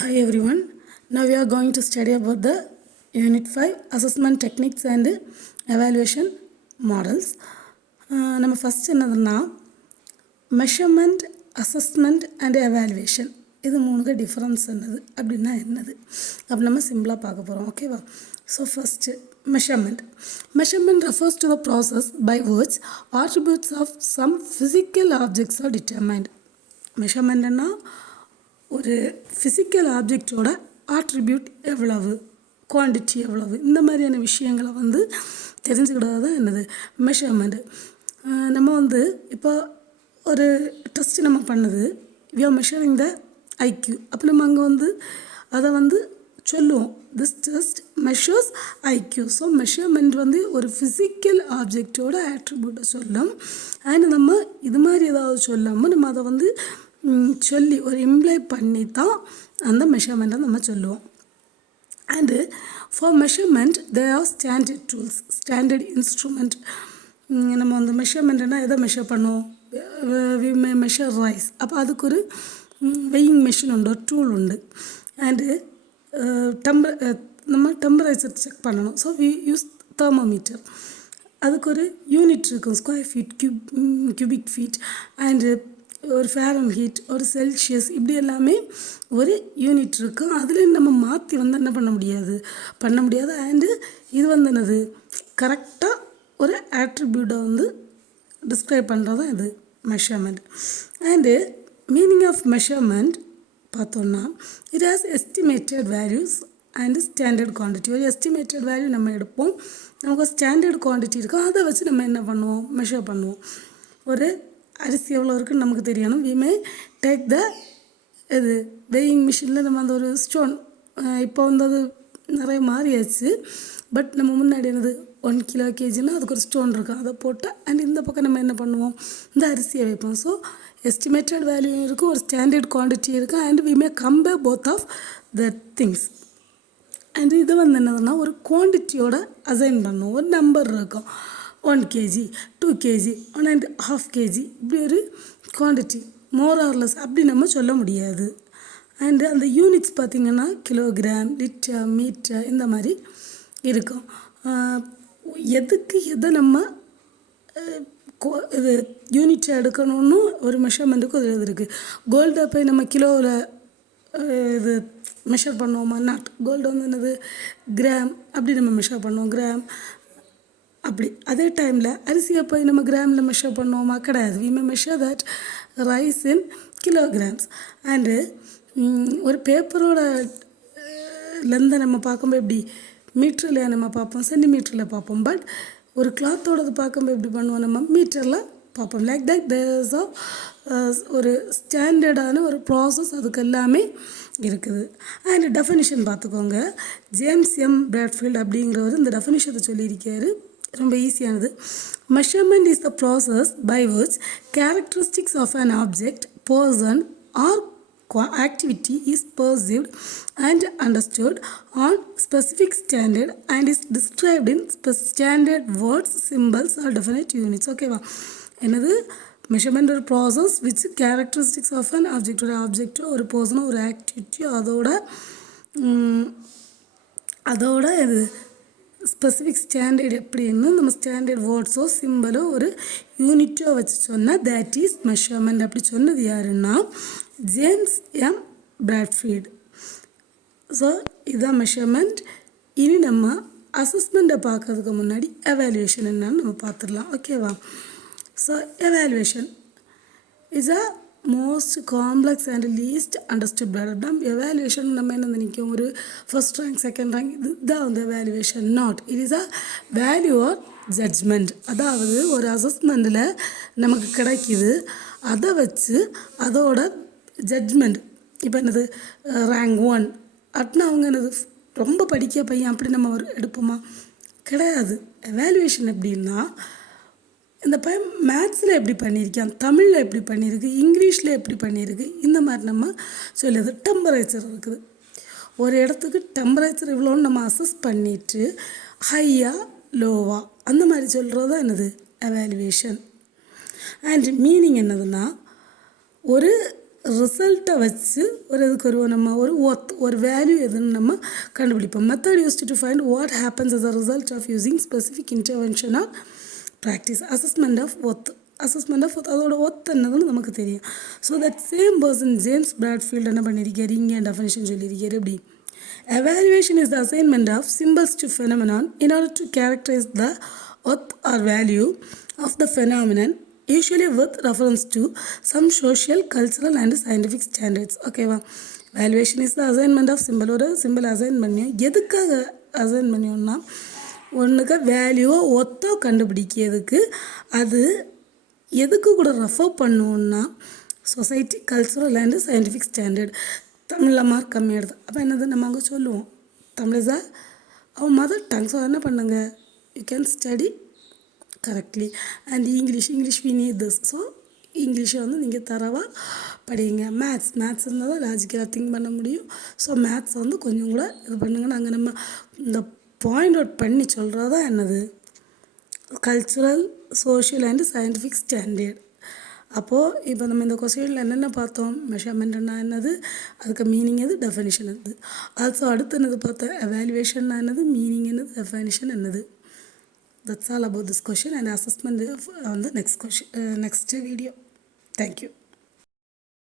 Hi everyone. Now we are going to study about the Unit 5 Assessment Techniques and Evaluation Models. நம்ம first என்னதுன்னா measurement, assessment and evaluation இது மூணுக்கு difference என்னது அப்படின்னா என்னது அப்படி நம்ம சிம்பிளாக பார்க்க போகிறோம். ஓகேவா? So first measurement. Measurement refers to the process by which attributes of some physical objects are determined. மெஷர்மெண்ட்னா ஒரு ஃபிசிக்கல் ஆப்ஜெக்டோட ஆட்ரிபியூட் எவ்வளவு, குவான்டிட்டி எவ்வளவு, இந்த மாதிரியான விஷயங்களை தெரிஞ்சுக்கிட்டது தான் என்னது மெஷர்மெண்ட்டு. நம்ம இப்போ ஒரு டெஸ்ட்டு நம்ம பண்ணுது, we are measuring the IQ. அப்போ நம்ம அங்கே அதை சொல்லுவோம், this test measures IQ. So measurement ஒரு ஃபிசிக்கல் ஆப்ஜெக்டோட ஆட்ரிபியூட்டை சொல்லும். அண்ட் நம்ம இது மாதிரி ஏதாவது சொல்லாமல் நம்ம அதை சொல்லி ஒரு இம்ப்ளை பண்ணி தான் அந்த மெஷர்மெண்ட்டை நம்ம சொல்லுவோம். And for measurement there are standard tools, standard instrument. நம்ம மெஷர்மெண்ட்னா எதை மெஷர் பண்ணுவோம்? We may measure rice. அப்போ அதுக்கு ஒரு வெயிங் மெஷின் உண்டு, ஒரு டூல் உண்டு. அண்டு நம்ம டெம்பரேச்சர் செக் பண்ணணும். So we use thermometer. அதுக்கு ஒரு யூனிட் இருக்கும், square feet, cubic feet. And ஒரு ஃபேரன்ஹீட், ஒரு செல்சியஸ், இப்படி எல்லாமே ஒரு யூனிட் இருக்கும். அதில் நம்ம மாற்றி என்ன பண்ண முடியாது. அண்டு இது என்னது கரெக்டாக ஒரு ஆட்ரிபியூட்டை டிஸ்கிரைப் பண்ணுறது தான் இது measurement. And meaning of measurement பார்த்தோன்னா, it has estimated values and standard quantity. ஒரு எஸ்டிமேட்டட் வேல்யூ நம்ம எடுப்போம், நமக்கு ஒரு ஸ்டாண்டர்ட் குவான்டிட்டி இருக்கும், அதை வச்சு நம்ம என்ன பண்ணுவோம், மெஷர் பண்ணுவோம். ஒரு அரிசி எவ்வளோ இருக்குன்னு நமக்கு தெரியணும். வி மே டேக் த இது வெயிங் மிஷினில் நம்ம அந்த ஒரு ஸ்டோன், இப்போ அது நிறைய மாறியாச்சு. பட் நம்ம முன்னாடி 1 கிலோ கேஜின்னா அதுக்கு ஒரு ஸ்டோன் இருக்கும், அதை போட்டு அண்ட் இந்த பக்கம் நம்ம என்ன பண்ணுவோம், இந்த அரிசியை வைப்போம். ஸோ எஸ்டிமேட்டட் வேல்யூ இருக்கும், ஒரு ஸ்டாண்டர்ட் குவான்டிட்டி இருக்குது. And we may compare both of the things. And இது என்னதுன்னா ஒரு குவான்டிட்டியோட அசைன் பண்ணுவோம். ஒரு நம்பர் இருக்கும், 1 kg, 2 kg, 1.5 kg, இப்படி ஒரு குவான்டிட்டி, மோர் ஆர் லெஸ் அப்படி நம்ம சொல்ல முடியாது. அண்டு அந்த யூனிட்ஸ் பார்த்திங்கன்னா கிலோகிராம், லிட்டர், மீட்டர், இந்த மாதிரி இருக்கும். எதை நம்ம இது யூனிட்டை எடுக்கணும்னு ஒரு மெஷர்மெண்ட்டுக்கு ஒரு இது இருக்குது. கோல்டை போய் நம்ம கிலோவில் இது மெஷர் பண்ணுவோமா? நாட். கோல்டு என்னது கிராம், அப்படி நம்ம மெஷர் பண்ணுவோம், கிராம் அப்படி. அதே டைமில் அரிசியை போய் நம்ம கிராமில் மெஷர் பண்ணுவோமா? கிடையாது. We may measure that rice in kilograms. And ஒரு பேப்பரோட லெந்தை நம்ம பார்க்கும்போது எப்படி மீட்டரில் நம்ம பார்ப்போம், சென்டிமீட்டரில் பார்ப்போம். பட் ஒரு கிளாத்தோடது பார்க்கும்போது எப்படி பண்ணுவோம், நம்ம மீட்டரில் பார்ப்போம். லைக் தட் தேர்ஸ் ஒரு ஸ்டாண்டர்டான ஒரு ப்ராசஸ் அதுக்கு எல்லாமே இருக்குது. அண்ட் டெஃபினிஷன் பார்த்துக்கோங்க. ஜேம்ஸ் எம் பிராட்ஃபீல்ட் அப்படிங்கிறவர் இந்த டெஃபினிஷனை சொல்லியிருக்காரு, ரொம்ப ஈஸியானது. Measurement is the process by which characteristics of an object, person or activity is perceived and understood on specific standard and is described in standard words, symbols or definite units. ஓகேவா? என்னது measurement ஒரு process which characteristics of an object, ஒரு ஆப்ஜெக்டோ ஒரு பர்சனோ ஒரு ஆக்டிவிட்டியோ அதோட இது specific standard எப்படின்னு நம்ம ஸ்டாண்டர்ட் வேர்ட்ஸோ சிம்பிளோ ஒரு யூனிட்டோ வச்சு சொன்னால் தேட் இஸ் மெஷர்மெண்ட். அப்படி சொன்னது யாருன்னா ஜேம்ஸ் எம் பிராட்ஃபீல்ட். ஸோ இதுதான் மெஷர்மெண்ட். இனி நம்ம அசஸ்மெண்ட்டை பார்க்கறதுக்கு முன்னாடி எவாலுவேஷன் என்னன்னு நம்ம பார்த்துடலாம். ஓகேவா? So evaluation is a most complex and least understood problem. Evaluation நம்ம என்ன நினைக்கும், ஒரு ஃபர்ஸ்ட் ரேங்க், செகண்ட் ரேங்க், இதுதான் evaluation. Not. It is a value or judgement. அதாவது ஒரு அசஸ்மெண்ட்டில் நமக்கு கிடைக்கிது, அதை வச்சு அதோட ஜட்ஜ்மெண்ட். இப்போ என்னது ரேங்க் 1 அப்படின்னா அவங்க என்னது ரொம்ப படிக்க பையன் அப்படி நம்ம எடுப்போமா? கிடையாது. எவாலுவேஷன் எப்படின்னா இந்த பையன் மேத்ஸில் எப்படி பண்ணியிருக்கான், தமிழில் எப்படி பண்ணியிருக்கு, இங்கிலீஷில் எப்படி பண்ணியிருக்கு, இந்த மாதிரி நம்ம சொல்லுது. டெம்பரேச்சர் இருக்குது, ஒரு இடத்துக்கு டெம்பரேச்சர் இவ்வளோன்னு நம்ம அசஸ் பண்ணிவிட்டு ஹையா லோவா அந்த மாதிரி சொல்கிறது தான் என்னது எவாலுவேஷன். அண்ட் மீனிங் என்னதுன்னா ஒரு ரிசல்ட்டை வச்சு இதுக்கு நம்ம ஒரு வேல்யூ எதுன்னு நம்ம கண்டுபிடிப்போம். Method used to find what happens as a result of using specific intervention or practice. Assessment of worth அதோட ஒர்த் என்னதுன்னு நமக்கு தெரியும். So that same person James Bradfield என்ன பண்ணியிருக்காரு, இங்கே டெஃபினேஷன் சொல்லியிருக்காரு. எப்படி evaluation is the assignment of symbols to phenomenon in order to characterize the worth or value of the phenomenon, usually with reference to some social, cultural and scientific standards. ஓகேவா? Valuation is the assignment of simple. ஒரு simple assign பண்ணியும் எதுக்காக assign பண்ணியோம்னா ஒன்றுக்கு வேல்யூவோ ஒத்தோ கண்டுபிடிக்கிறதுக்கு. அது எதுக்கு கூட refer பண்ணுவோன்னா society, cultural and scientific standard. தமிழில் மார்க் கம்மியாகிடுது, அப்போ என்னது நம்ம அங்கே சொல்லுவோம் Tamil is our mother tongue. So என்ன பண்ணுங்க, you can study correctly. And English we need this. So இங்கிலீஷை நீங்கள் தரவாக படிங்க. மேத்ஸ் இருந்தால் தான் லாஜிக்கலாக திங்க் பண்ண முடியும். ஸோ மேத்ஸை கொஞ்சம் கூட இது பண்ணுங்க. நாங்கள் நம்ம இந்த பாயிண்ட் அவுட் பண்ணி சொல்கிறது தான் என்னது, cultural, social and scientific standard. அப்போது இப்போ நம்ம இந்த கொஸ்டினில் என்னென்ன பார்த்தோம், மெஷர்மெண்ட்னா என்னது, அதுக்கு மீனிங் எது, டெஃபினிஷன் என்னது. ஆல்சோ அடுத்து என்னது பார்த்தோம், எவாலுவேஷன்னா என்னது, மீனிங் என்னது, டெஃபினிஷன் என்னது. That's all about this question and assessment on the next video. Thank you.